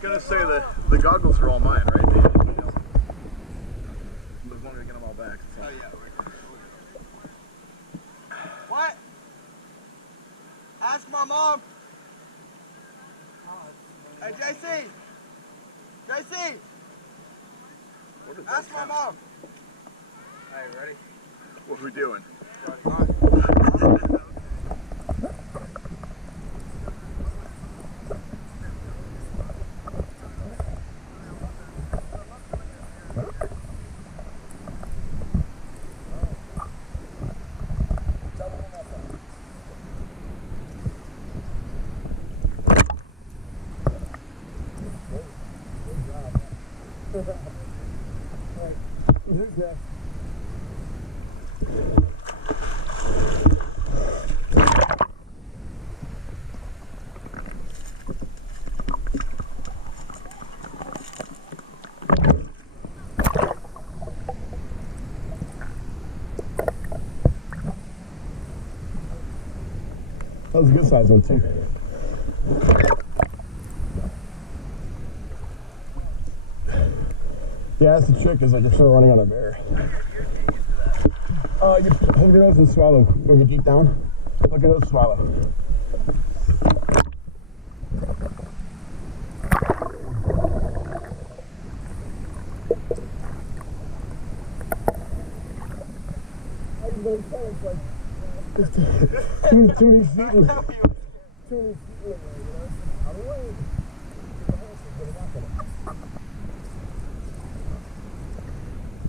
gonna say that the goggles are all mine, right? As long as I get them all back. So. Oh yeah. What? Ask my mom. Hey JC. JC. Ask my mom. Hey, ready? What are we doing? That was a good size one too. Yeah, that's the trick, is like you're sort of running on a bear. You hold your nose and swallow. When you deep down, look your nose, swallow. Too many feet.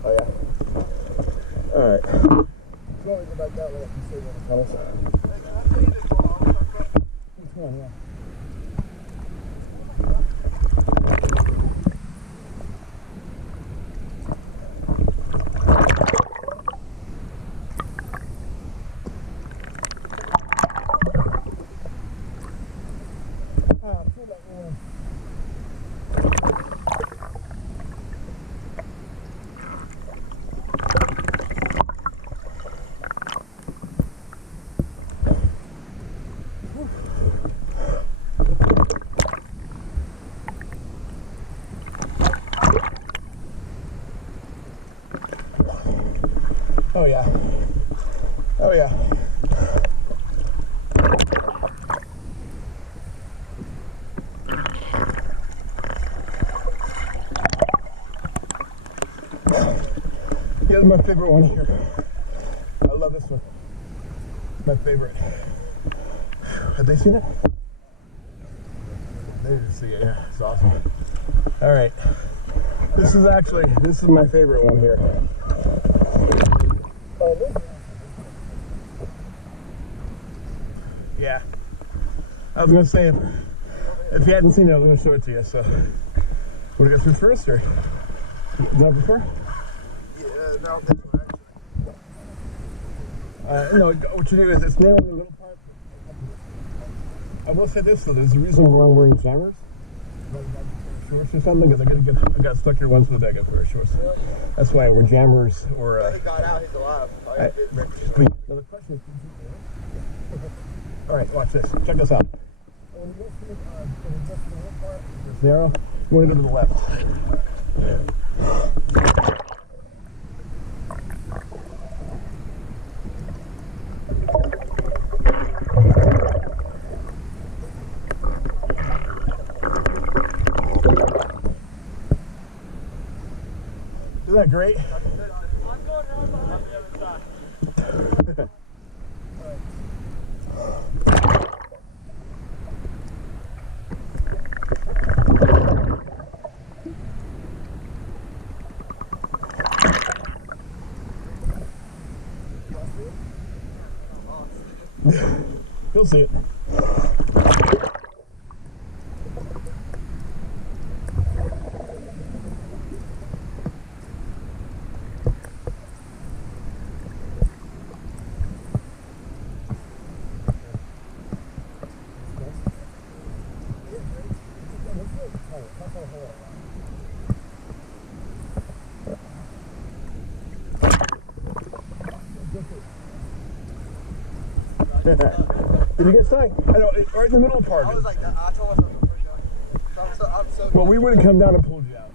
Oh yeah. All right. So we go back that way. You say the tunnels. Which one? Yeah. Oh yeah. Oh yeah. Here's my favorite one here. I love this one. My favorite. Have they seen it? They just see it, yeah. It's awesome. Alright. This is my favorite one here. Yeah. I was gonna say, if you hadn't seen it, I was gonna show it to you. So, want to go through first, or is that before? Yeah, no, this one actually. No, what you do is it's narrowing a little part. I will say this though, there's a reason why I'm wearing jammers. Shorts or something, because I got stuck here once with a bag of pair of shorts. That's why I wear jammers or. He got out. He's alive. Now the question is, all right, watch this. Check this out. When you go through the little part, it's narrow. You want to go to the left. Isn't that great? I'm going around behind the other side. You'll see it. Did you get stuck? I know, right in the middle part. I was like, I told myself the first time. So I'm Well, we would have come down and pulled you out.